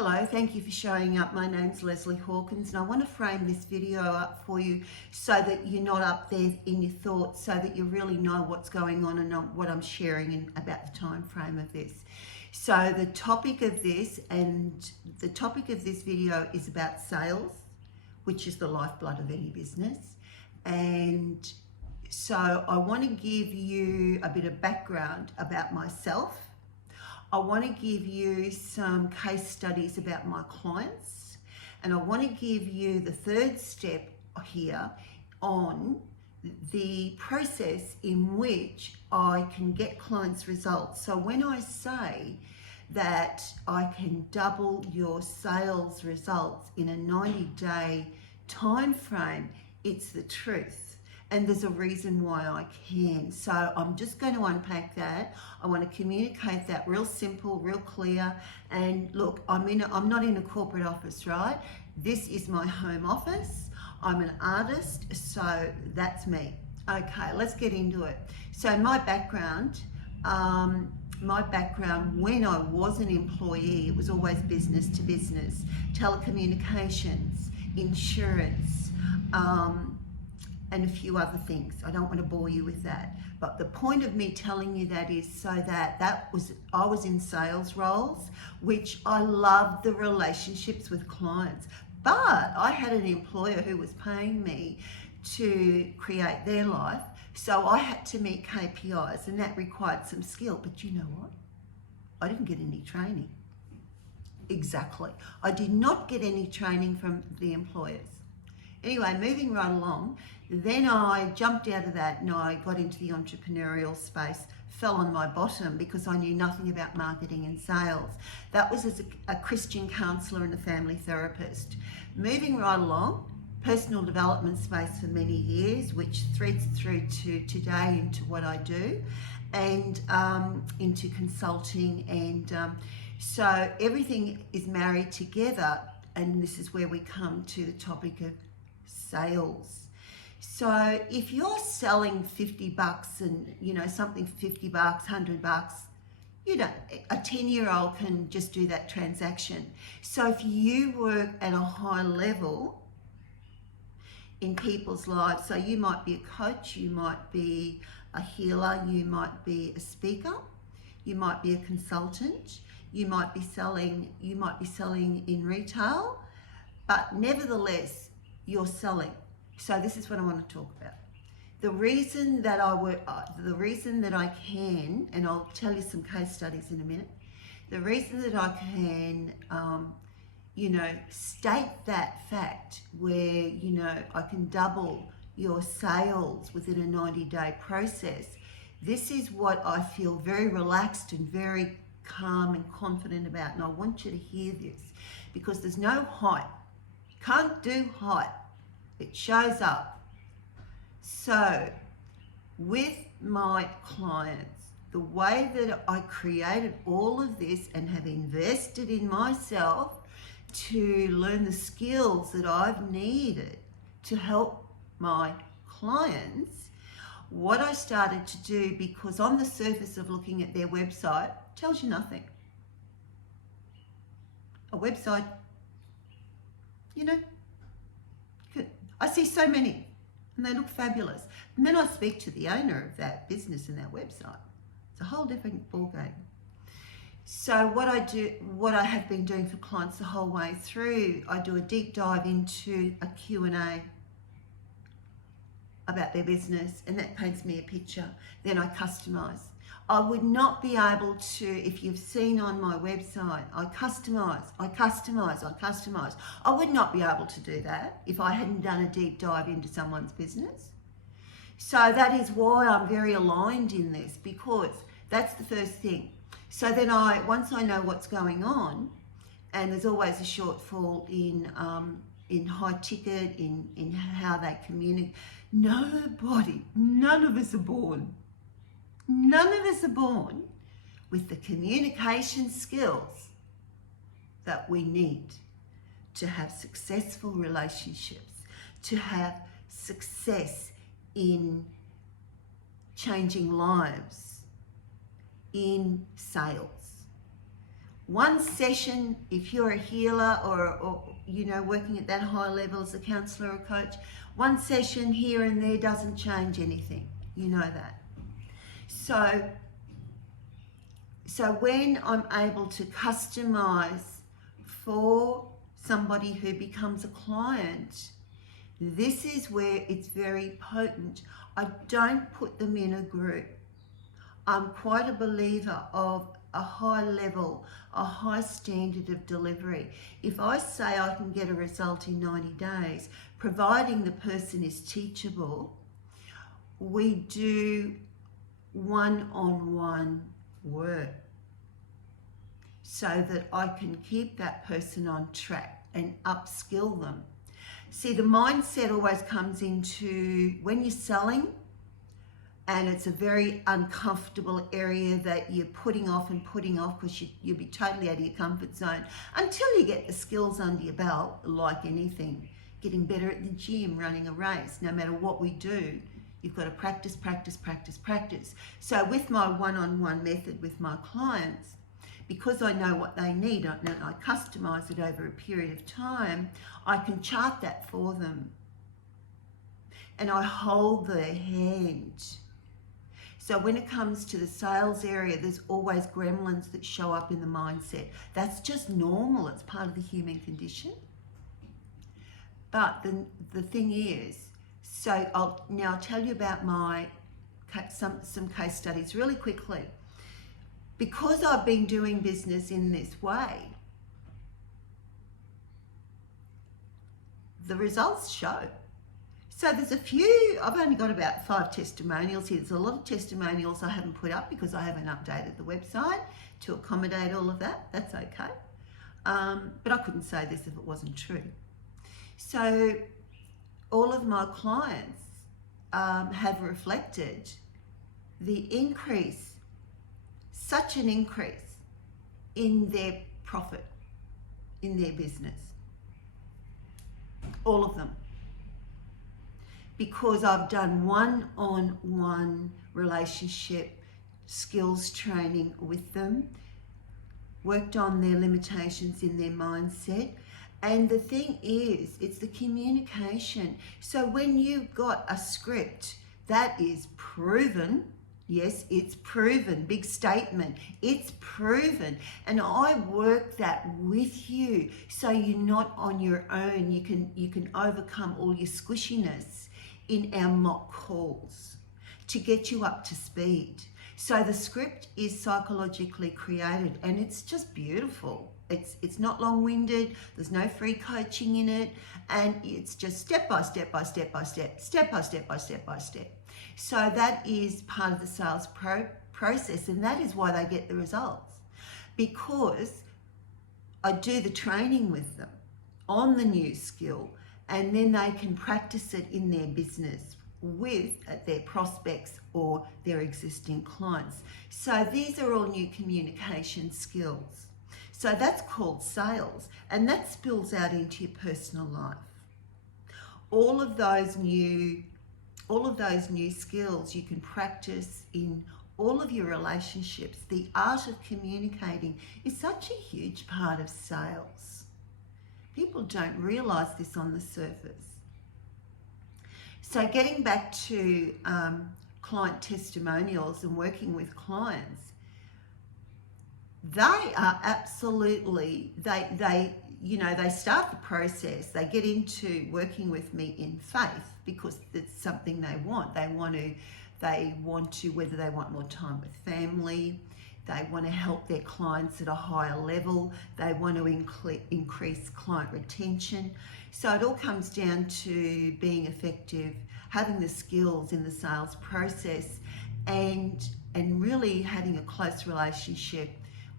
Hello, thank you for showing up. My name's Leslie Hawkins and I want to frame this video up for you so that you're not up there in your thoughts, so that you really know what's going on and what I'm sharing and about the time frame of this. So the topic of this video is about sales, which is the lifeblood of any business. And so I want to give you a bit of background about myself. I want to give you some case studies about my clients, and I want to give you the third step here on the process in which I can get clients results. So when I say that I can double your sales results in a 90-day time frame, it's the truth. And there's a reason why I can. So I'm just going to unpack that. I want to communicate that real simple, real clear. And look, I'm not in a corporate office, right? This is my home office. I'm an artist, so that's me. Okay, let's get into it. So my background when I was an employee, it was always business to business, telecommunications, insurance, and a few other things. I don't want to bore you with that. But the point of me telling you that is so that I was in sales roles, which I loved the relationships with clients. But I had an employer who was paying me to create their life. So I had to meet KPIs, and that required some skill. But you know what? I didn't get any training. Exactly. I did not get any training from the employers. Anyway, moving right along, then I jumped out of that and I got into the entrepreneurial space, fell on my bottom because I knew nothing about marketing and sales. That was as a Christian counsellor and a family therapist. Moving right along, personal development space for many years, which threads through to today into what I do, and into consulting, and so everything is married together, and this is where we come to the topic of sales. So if you're selling $50 and something for $50, $100, a 10-year-old can just do that transaction. So if you work at a high level in people's lives, so you might be a coach, you might be a healer, you might be a speaker, you might be a consultant, you might be selling in retail, but nevertheless you're selling. So this is what I want to talk about. The reason that I can, and I'll tell you some case studies in a minute, the reason that I can, state that fact where, I can double your sales within a 90-day process, this is what I feel very relaxed and very calm and confident about. And I want you to hear this because there's no hype. Can't do hype. It shows up. So with my clients, the way that I created all of this and have invested in myself to learn the skills that I've needed to help my clients, what I started to do, because on the surface of looking at their website tells you nothing. A website, I see so many and they look fabulous. And then I speak to the owner of that business and that website. It's a whole different ballgame. So what I have been doing for clients the whole way through, I do a deep dive into a Q&A about their business, and that paints me a picture. Then I customize. I would not be able to, if you've seen on my website, I customize. I would not be able to do that if I hadn't done a deep dive into someone's business. So that is why I'm very aligned in this, because that's the first thing. So then once I know what's going on, and there's always a shortfall in high ticket, in how they communicate. None of us are born with the communication skills that we need to have successful relationships, to have success in changing lives, in sales. One session, if you're a healer or you know, working at that high level as a counsellor or coach, one session here and there doesn't change anything. You know that. So when I'm able to customize for somebody who becomes a client, this is where it's very potent. I don't put them in a group. I'm quite a believer of a high level, a high standard of delivery. If I say I can get a result in 90 days, providing the person is teachable, we do one-on-one work so that I can keep that person on track and upskill them. See, the mindset always comes into when you're selling, and it's a very uncomfortable area that you're putting off because you'll be totally out of your comfort zone until you get the skills under your belt, like anything. Getting better at the gym, running a race, no matter what we do, you've got to practice, practice, practice, practice. So with my one-on-one method with my clients, because I know what they need and I customize it over a period of time, I can chart that for them. And I hold their hand. So when it comes to the sales area, there's always gremlins that show up in the mindset. That's just normal. It's part of the human condition. But the thing is, so I'll now tell you about some case studies really quickly. Because I've been doing business in this way, the results show. So there's a few, I've only got about 5 testimonials here. There's a lot of testimonials I haven't put up because I haven't updated the website to accommodate all of that. That's okay. But I couldn't say this if it wasn't true. So all of my clients have reflected the increase, such an increase in their profit, in their business. All of them. Because I've done one-on-one relationship skills training with them, worked on their limitations in their mindset. And the thing is, it's the communication. So when you've got a script that is proven, yes, it's proven, big statement, it's proven. And I work that with you so you're not on your own. You can overcome all your squishiness in our mock calls to get you up to speed. So the script is psychologically created and it's just beautiful. It's not long-winded, there's no free coaching in it, and it's just step by step by step by step, step by step by step by step. So that is part of the sales process, and that is why they get the results. Because I do the training with them on the new skill, and then they can practice it in their business with their prospects or their existing clients. So these are all new communication skills. So that's called sales, and that spills out into your personal life. All of those new skills you can practice in all of your relationships. The art of communicating is such a huge part of sales. People don't realize this on the surface. So getting back to client testimonials and working with clients, they are absolutely, they start the process, they get into working with me in faith because it's something they want. They want to, whether they want more time with family, they want to help their clients at a higher level, they want to increase client retention. So it all comes down to being effective, having the skills in the sales process, and really having a close relationship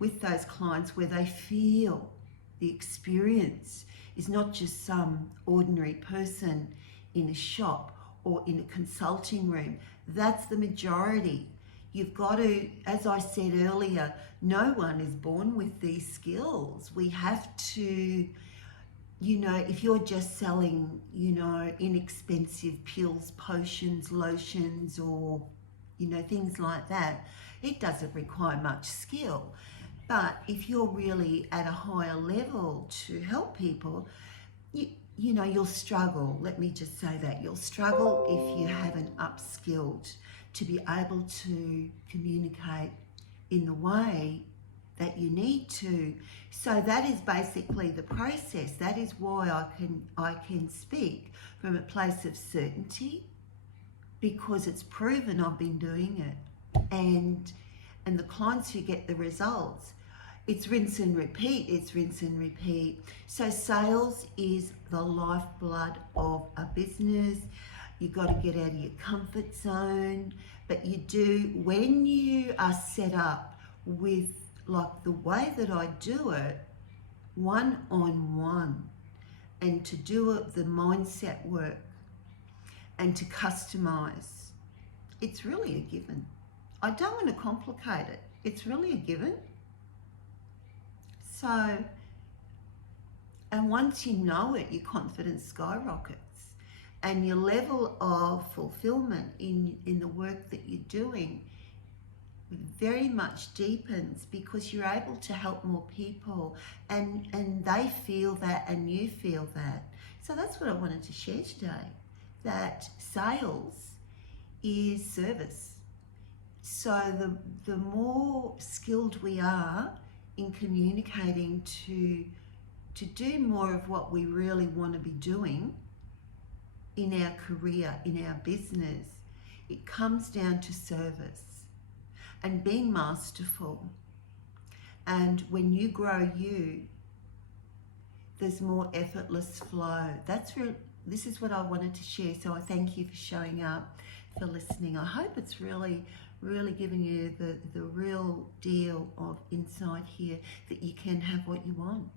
with those clients where they feel the experience is not just some ordinary person in a shop or in a consulting room. That's the majority. You've got to, as I said earlier, no one is born with these skills. We have to, if you're just selling, inexpensive pills, potions, lotions, or, things like that, it doesn't require much skill. But if you're really at a higher level to help people, you know, you'll struggle. Let me just say that. You'll struggle if you haven't upskilled to be able to communicate in the way that you need to. So that is basically the process. That is why I can speak from a place of certainty, because it's proven I've been doing it. And the clients who get the results, it's rinse and repeat, it's rinse and repeat. So sales is the lifeblood of a business. You've got to get out of your comfort zone, but you do, when you are set up with like the way that I do it, one-on-one, and to do it, the mindset work, and to customize, it's really a given. I don't want to complicate it. It's really a given. So, and once you know it, your confidence skyrockets, and your level of fulfillment in the work that you're doing very much deepens, because you're able to help more people, and they feel that and you feel that. So that's what I wanted to share today, that sales is service. So the more skilled we are in communicating to do more of what we really want to be doing in our career, in our business, it comes down to service and being masterful. And when you grow there's more effortless flow. This is what I wanted to share. So I thank you for showing up, for listening. I hope it's really giving you the real deal of insight here, that you can have what you want.